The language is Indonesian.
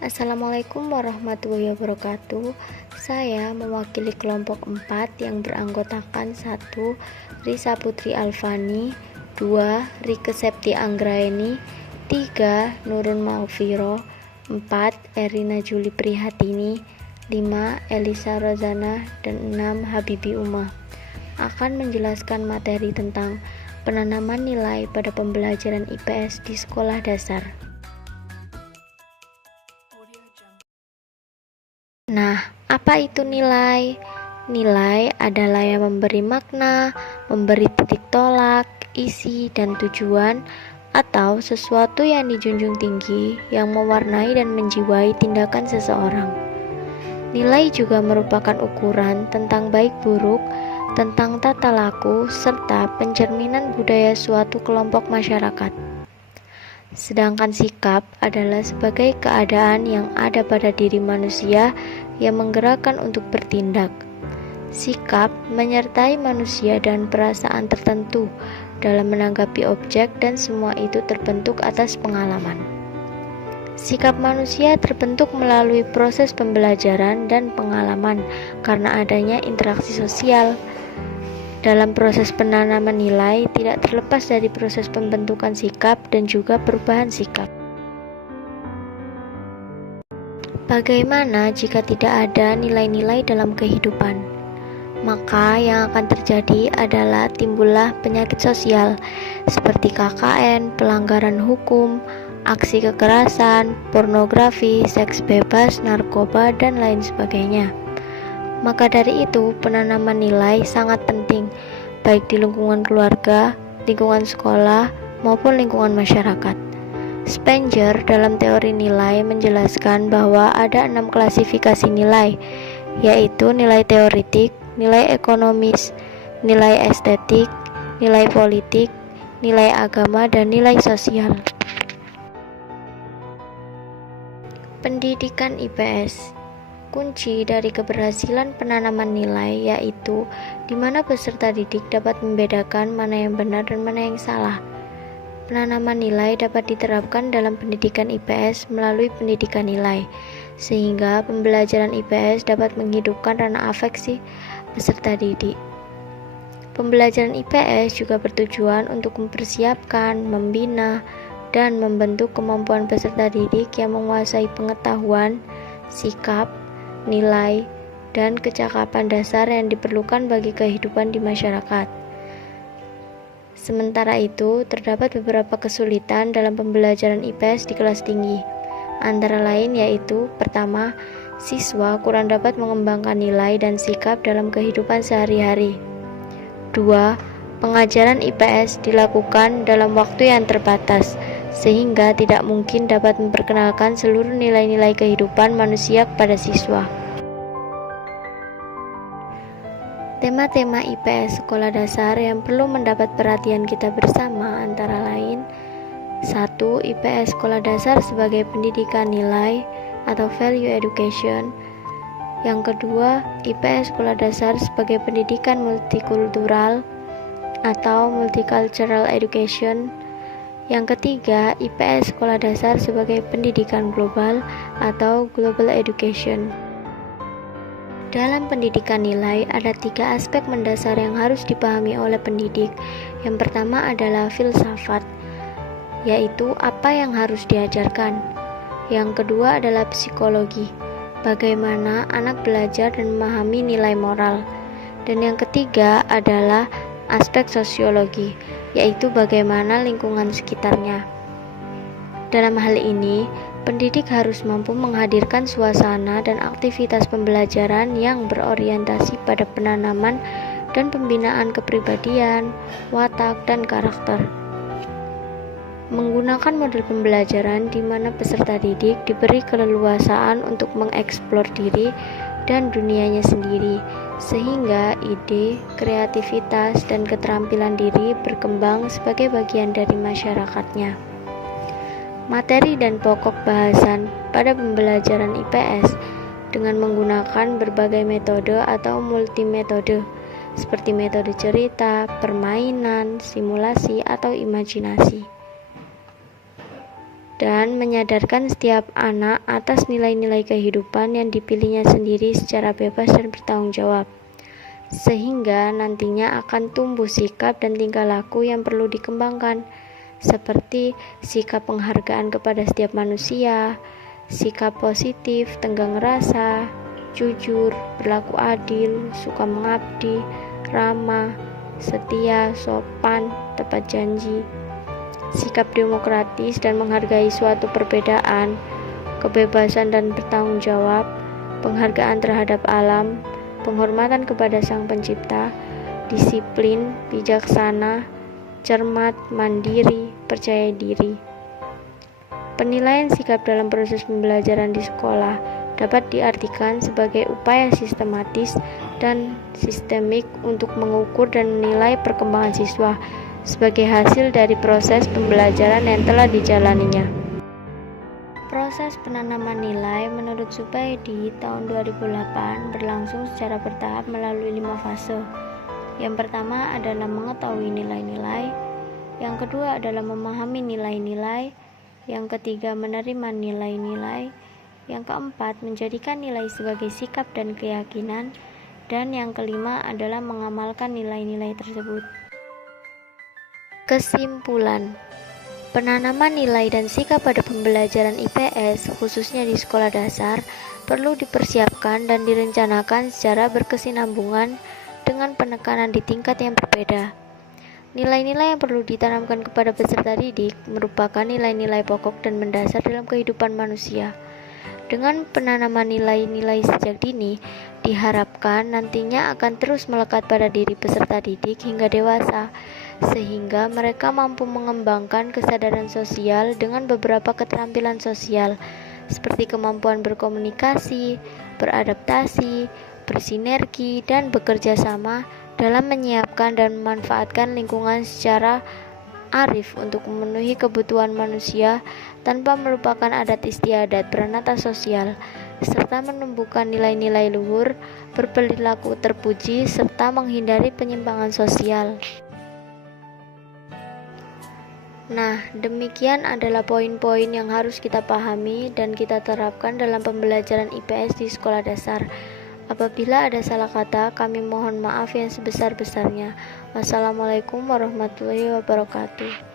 Assalamualaikum warahmatullahi wabarakatuh. Saya mewakili kelompok 4 yang beranggotakan 1. Risa Putri Alfani, 2. Rike Septi Anggraeni, 3. Nurun Malviro, 4. Erina Juli Prihatini, 5. Elisa Rozana, dan 6. Habibi Umah akan menjelaskan materi tentang penanaman nilai pada pembelajaran IPS di sekolah dasar. Nah, apa itu nilai? Nilai adalah yang memberi makna, memberi titik tolak, isi, dan tujuan, atau sesuatu yang dijunjung tinggi, yang mewarnai dan menjiwai tindakan seseorang. Nilai juga merupakan ukuran tentang baik buruk, tentang tata laku, serta pencerminan budaya suatu kelompok masyarakat. Sedangkan sikap adalah sebagai keadaan yang ada pada diri manusia yang menggerakkan untuk bertindak. Sikap menyertai manusia dan perasaan tertentu dalam menanggapi objek, dan semua itu terbentuk atas pengalaman. Sikap manusia terbentuk melalui proses pembelajaran dan pengalaman karena adanya interaksi sosial. Dalam proses penanaman nilai tidak terlepas dari proses pembentukan sikap dan juga perubahan sikap. Bagaimana jika tidak ada nilai-nilai dalam kehidupan? Maka yang akan terjadi adalah timbullah penyakit sosial seperti KKN, pelanggaran hukum, aksi kekerasan, pornografi, seks bebas, narkoba, dan lain sebagainya. Maka dari itu, penanaman nilai sangat penting, baik di lingkungan keluarga, lingkungan sekolah, maupun lingkungan masyarakat. Spenger dalam teori nilai menjelaskan bahwa ada 6 klasifikasi nilai, yaitu nilai teoritik, nilai ekonomis, nilai estetik, nilai politik, nilai agama, dan nilai sosial. Pendidikan IPS. Kunci dari keberhasilan penanaman nilai yaitu di mana peserta didik dapat membedakan mana yang benar dan mana yang salah. Penanaman nilai dapat diterapkan dalam pendidikan IPS melalui pendidikan nilai, sehingga pembelajaran IPS dapat menghidupkan ranah afeksi peserta didik. Pembelajaran IPS juga bertujuan untuk mempersiapkan, membina, dan membentuk kemampuan peserta didik yang menguasai pengetahuan, sikap, nilai, dan kecakapan dasar yang diperlukan bagi kehidupan di masyarakat. Sementara itu, terdapat beberapa kesulitan dalam pembelajaran IPS di kelas tinggi. Antara lain yaitu, pertama, siswa kurang dapat mengembangkan nilai dan sikap dalam kehidupan sehari-hari. 2. Pengajaran IPS dilakukan dalam waktu yang terbatas, sehingga tidak mungkin dapat memperkenalkan seluruh nilai-nilai kehidupan manusia kepada siswa. Tema-tema IPS sekolah dasar yang perlu mendapat perhatian kita bersama antara lain: 1. IPS sekolah dasar sebagai pendidikan nilai atau value education. Yang kedua, IPS sekolah dasar sebagai pendidikan multikultural atau multicultural education. Yang ketiga, IPS sekolah dasar sebagai pendidikan global atau global education. Dalam pendidikan nilai, ada 3 aspek mendasar yang harus dipahami oleh pendidik. Yang pertama adalah filsafat, yaitu apa yang harus diajarkan. Yang kedua adalah psikologi, bagaimana anak belajar dan memahami nilai moral. Dan yang ketiga adalah aspek sosiologi, yaitu bagaimana lingkungan sekitarnya. Dalam hal ini, pendidik harus mampu menghadirkan suasana dan aktivitas pembelajaran yang berorientasi pada penanaman dan pembinaan kepribadian, watak, dan karakter. Menggunakan model pembelajaran di mana peserta didik diberi keleluasaan untuk mengeksplor diri dan dunianya sendiri, sehingga ide, kreativitas, dan keterampilan diri berkembang sebagai bagian dari masyarakatnya. Materi dan pokok bahasan pada pembelajaran IPS dengan menggunakan berbagai metode atau multimetode, seperti metode cerita, permainan, simulasi, atau imajinasi. dan menyadarkan setiap anak atas nilai-nilai kehidupan yang dipilihnya sendiri secara bebas dan bertanggung jawab, sehingga nantinya akan tumbuh sikap dan tingkah laku yang perlu dikembangkan, seperti sikap penghargaan kepada setiap manusia, sikap positif, tenggang rasa, jujur, berlaku adil, suka mengabdi, ramah, setia, sopan, tepat janji, sikap demokratis dan menghargai suatu perbedaan, kebebasan dan bertanggung jawab, penghargaan terhadap alam, penghormatan kepada Sang Pencipta, disiplin, bijaksana, cermat, mandiri, percaya diri. Penilaian sikap dalam proses pembelajaran di sekolah dapat diartikan sebagai upaya sistematis dan sistemik untuk mengukur dan menilai perkembangan siswa sebagai hasil dari proses pembelajaran yang telah dijalaninya. Proses penanaman nilai menurut Zubaydi tahun 2008 berlangsung secara bertahap melalui 5 fase. Yang pertama adalah mengetahui nilai-nilai, yang kedua adalah memahami nilai-nilai, yang ketiga menerima nilai-nilai, yang keempat menjadikan nilai sebagai sikap dan keyakinan, dan yang kelima adalah mengamalkan nilai-nilai tersebut. Kesimpulan, penanaman nilai dan sikap pada pembelajaran IPS, khususnya di sekolah dasar, perlu dipersiapkan dan direncanakan secara berkesinambungan dengan penekanan di tingkat yang berbeda. Nilai-nilai yang perlu ditanamkan kepada peserta didik merupakan nilai-nilai pokok dan mendasar dalam kehidupan manusia. Dengan penanaman nilai-nilai sejak dini, diharapkan nantinya akan terus melekat pada diri peserta didik hingga dewasa, sehingga mereka mampu mengembangkan kesadaran sosial dengan beberapa keterampilan sosial, seperti kemampuan berkomunikasi, beradaptasi, bersinergi, dan bekerja sama dalam menyiapkan dan memanfaatkan lingkungan secara arif untuk memenuhi kebutuhan manusia tanpa melupakan adat istiadat beranata sosial, serta menumbuhkan nilai-nilai luhur, berperilaku terpuji, serta menghindari penyimpangan sosial. Nah, demikian adalah poin-poin yang harus kita pahami dan kita terapkan dalam pembelajaran IPS di sekolah dasar. Apabila ada salah kata, kami mohon maaf yang sebesar-besarnya. Wassalamualaikum warahmatullahi wabarakatuh.